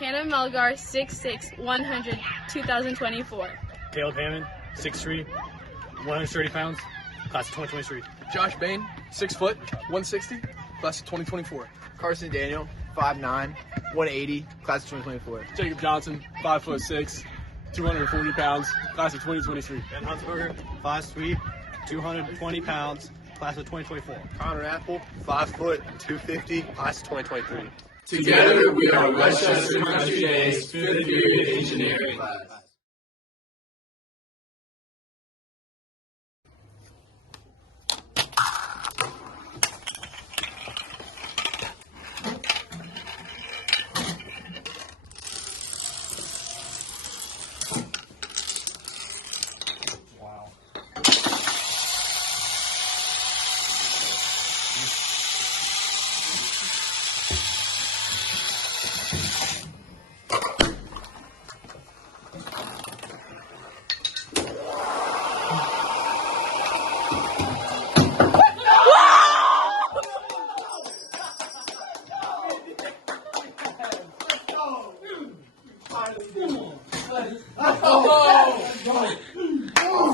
Hannah Melgar, 6'6", 100, 2024. Caleb Hammond, 6'3", 130 pounds, class of 2023. Josh Bain, 6 foot, 160, class of 2024. Carson Daniel, 5'9", 180, class of 2024. Jacob Johnson, 5'6", 240 pounds, class of 2023. Ben Huntsberger, 5'3", 220 pounds, class of 2024. Connor Apple, 5 foot, 250, class of 2023. Together we are Westchester Country Day's 5th period engineering class. Oh!